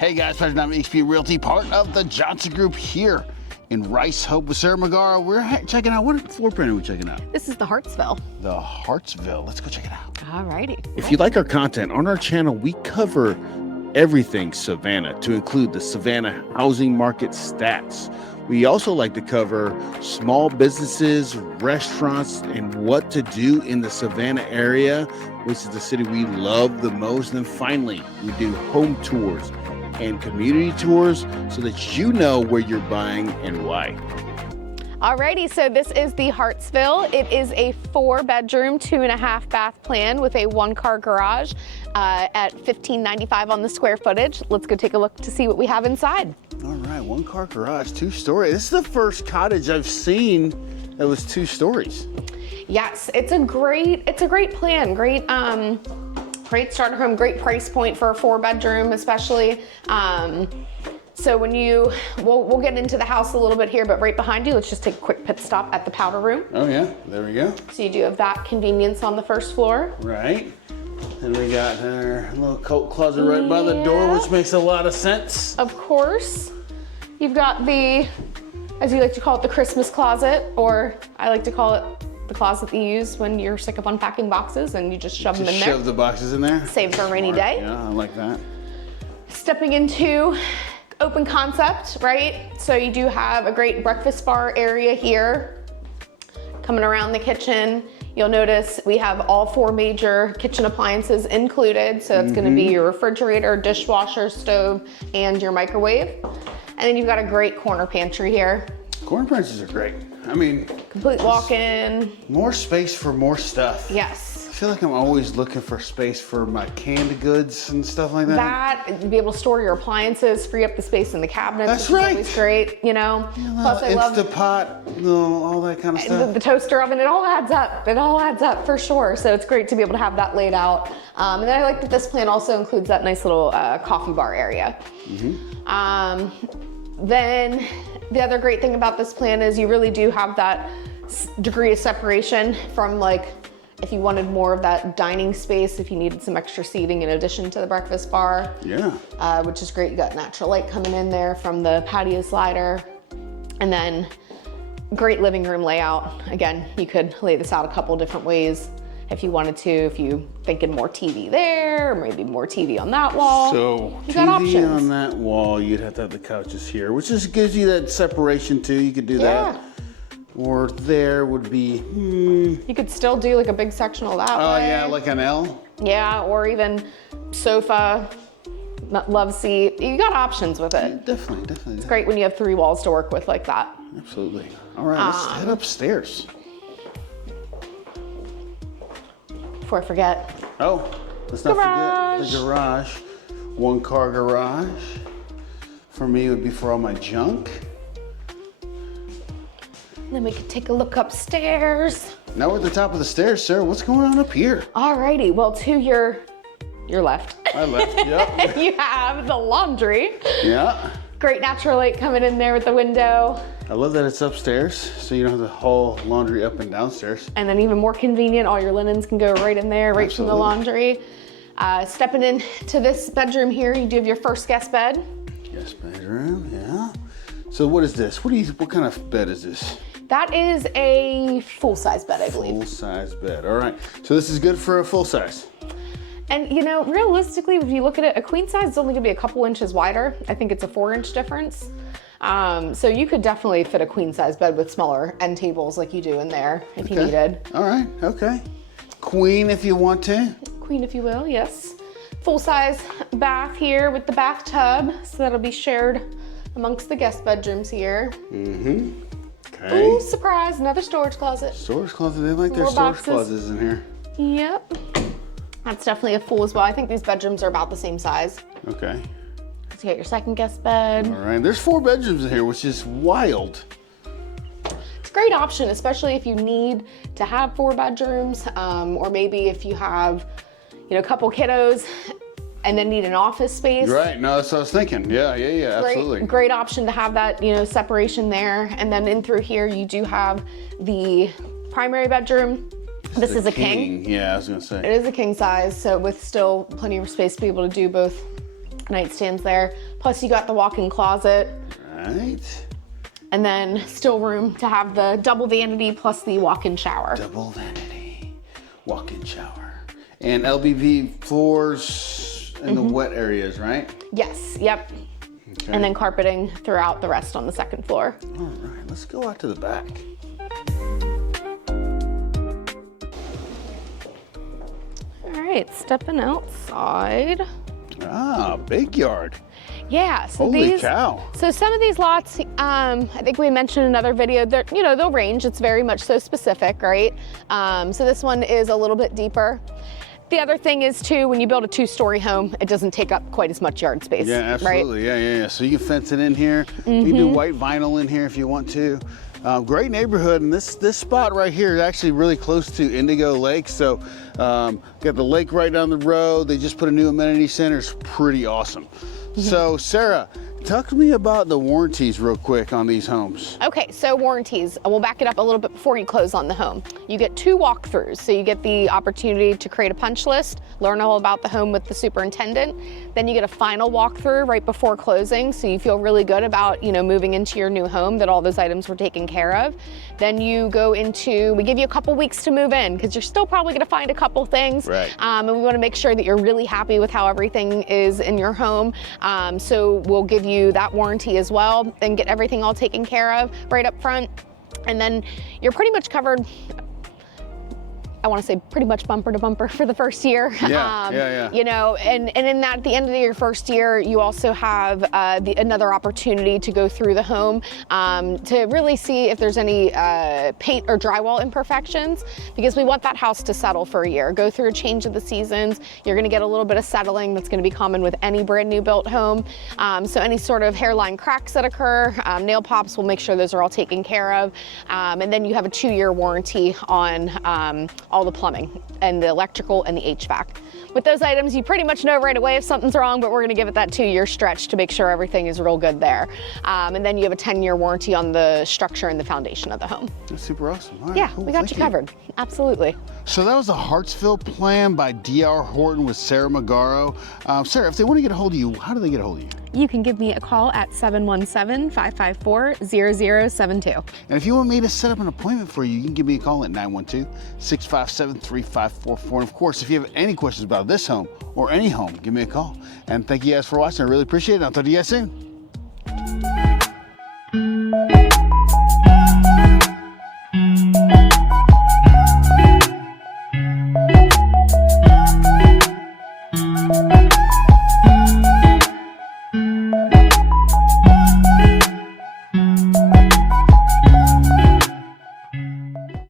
Hey guys, President of HP Realty, part of the Johnson Group here in Rice Hope with Sarah Magaro. We're checking out, what floor plan are we checking out? This is the Hartsville. The Hartsville, let's go check it out. Alrighty. If you like our content on our channel, we cover everything Savannah to include the Savannah housing market stats. We also like to cover small businesses, restaurants, and what to do in the Savannah area, which is the city we love the most. And then finally, we do home tours and community tours so that you know where you're buying and why. Alrighty, so this is the Hartsville. It is a 4-bedroom, 2.5 bath plan with a 1-car garage at $15.95 on the square footage. Let's go take a look to see what we have inside. All right, 1-car garage, 2-story. This is the first cottage I've seen that was 2 stories. Yes, it's a great plan. Great starter home, great price point for a 4-bedroom, especially. So when we'll get into the house a little bit here, but right behind you, let's just take a quick pit stop at the powder room. Oh yeah, there we go. So you do have that convenience on the first floor. Right. And we got our little coat closet right by the door, which makes a lot of sense. Of course. You've got the, as you like to call it, the Christmas closet, or I like to call it the closet that you use when you're sick of unpacking boxes and you just shove them in there. Shove the boxes in there. Save for a rainy day. Yeah, I like that. Stepping into open concept, right? So you do have a great breakfast bar area here. Coming around the kitchen, you'll notice we have all 4 major kitchen appliances included. So it's gonna be your refrigerator, dishwasher, stove, and your microwave. And then you've got a great corner pantry here. Corner pantries are great. I mean, complete walk-in. More space for more stuff. Yes. I feel like I'm always looking for space for my canned goods and stuff like that. Be able to store your appliances, free up the space in the cabinets. That's right. Which is always great, you know. Plus, I love Instapot, all that kind of stuff. The toaster oven, it all adds up. It all adds up for sure. So it's great to be able to have that laid out. And then I like that this plan also includes that nice little coffee bar area. Then the other great thing about this plan is you really do have that degree of separation from, like, if you wanted more of that dining space, if you needed some extra seating in addition to the breakfast bar. Yeah. Which is great. You got natural light coming in there from the patio slider. And then great living room layout. Again, you could lay this out a couple different ways if you wanted to, if you thinking more TV there, or maybe more TV on that wall. So you got TV options. on that wall, you'd have to have the couches here, which just gives you that separation too. You could do that. Or there would be, You could still do like a big sectional that way. Oh yeah, like an L? Yeah, or even sofa, love seat. You got options with it. Definitely. It's great when you have 3 walls to work with like that. Absolutely. All right, let's head upstairs. Before I forget. Oh, let's not forget the garage. 1-car garage. For me, it would be for all my junk. Then we could take a look upstairs. Now we're at the top of the stairs, Sarah. What's going on up here? Alrighty, well, to your left. My left, yep. You have the laundry. Yeah. Great natural light coming in there with the window. I love that it's upstairs, so you don't have to haul laundry up and downstairs. And then even more convenient, all your linens can go right in there, right from the laundry. Stepping into this bedroom here, you do have your first guest bed. Guest bedroom, yeah. So what is this? What kind of bed is this? That is a full-size bed, I believe. Full-size bed, all right. So this is good for a full size. And you know, realistically, if you look at it, a queen size is only gonna be a couple inches wider. I think it's a 4-inch difference. So you could definitely fit a queen size bed with smaller end tables like you do in there if you needed. All right, okay. Queen if you want to. Queen if you will, yes. Full-size bath here with the bathtub. So that'll be shared amongst the guest bedrooms here. Okay. Ooh, surprise, another storage closet. Storage closet, they like their More storage boxes. closets in here. Yep. That's definitely a full as well. I think these bedrooms are about the same size. Okay. So you got your second guest bed. All right, there's 4 bedrooms in here, which is wild. It's a great option, especially if you need to have 4 bedrooms, or maybe if you have, you know, a couple kiddos and then need an office space. Right, no, that's what I was thinking. Yeah, absolutely. Great option to have that, you know, separation there. And then in through here, you do have the primary bedroom. This is a king. Yeah, I was gonna say. It is a king size, so with still plenty of space to be able to do both nightstands there. Plus you got the walk-in closet. Right. And then still room to have the double vanity plus the walk-in shower. Double vanity, walk-in shower. And LVP floors in the wet areas, right? Yes, yep. Okay. And then carpeting throughout the rest on the second floor. All right, let's go out to the back. All right, stepping outside. Ah, big yard. Yeah, so Holy these, cow. So some of these lots, I think we mentioned in another video, that they'll range. It's very much so specific, right? So this one is a little bit deeper. The other thing is too, when you build a 2-story home, it doesn't take up quite as much yard space. Yeah, absolutely. Right? Yeah. So you can fence it in here. You can do white vinyl in here if you want to. Great neighborhood, and this spot right here is actually really close to Indigo Lake. So got the lake right down the road. They just put a new amenity center. It's pretty awesome. So Sarah, talk to me about the warranties real quick on these homes. Okay, so warranties. We'll back it up a little bit before you close on the home. You get 2 walkthroughs, so you get the opportunity to create a punch list, learn all about the home with the superintendent. Then you get a final walkthrough right before closing, so you feel really good about moving into your new home, that all those items were taken care of. Then you go into, we give you a couple weeks to move in, because you're still probably going to find a couple things. Right. And we want to make sure that you're really happy with how everything is in your home. So we'll give you that warranty as well and get everything all taken care of right up front. And then you're pretty much covered, I want to say pretty much bumper to bumper for the first year. Yeah. And in that, at the end of your first year, you also have another opportunity to go through the home to really see if there's any paint or drywall imperfections, because we want that house to settle for a year. Go through a change of the seasons. You're going to get a little bit of settling that's going to be common with any brand new built home. So any sort of hairline cracks that occur, nail pops, we'll make sure those are all taken care of. And then you have a 2-year warranty on all the plumbing and the electrical and the HVAC. With those items, you pretty much know right away if something's wrong, but we're gonna give it that 2-year stretch to make sure everything is real good there. And then you have a 10-year warranty on the structure and the foundation of the home. That's super awesome. All right, Yeah, cool. we got Thank you covered. Absolutely. So that was the Hartsville plan by DR Horton with Sarah Magaro. Sarah, if they want to get a hold of you, how do they get a hold of you? You can give me a call at 717-554-0072. And if you want me to set up an appointment for you, you can give me a call at 912-657-3544. And of course, if you have any questions about this home or any home, give me a call. And thank you guys for watching. I really appreciate it. I'll talk to you guys soon.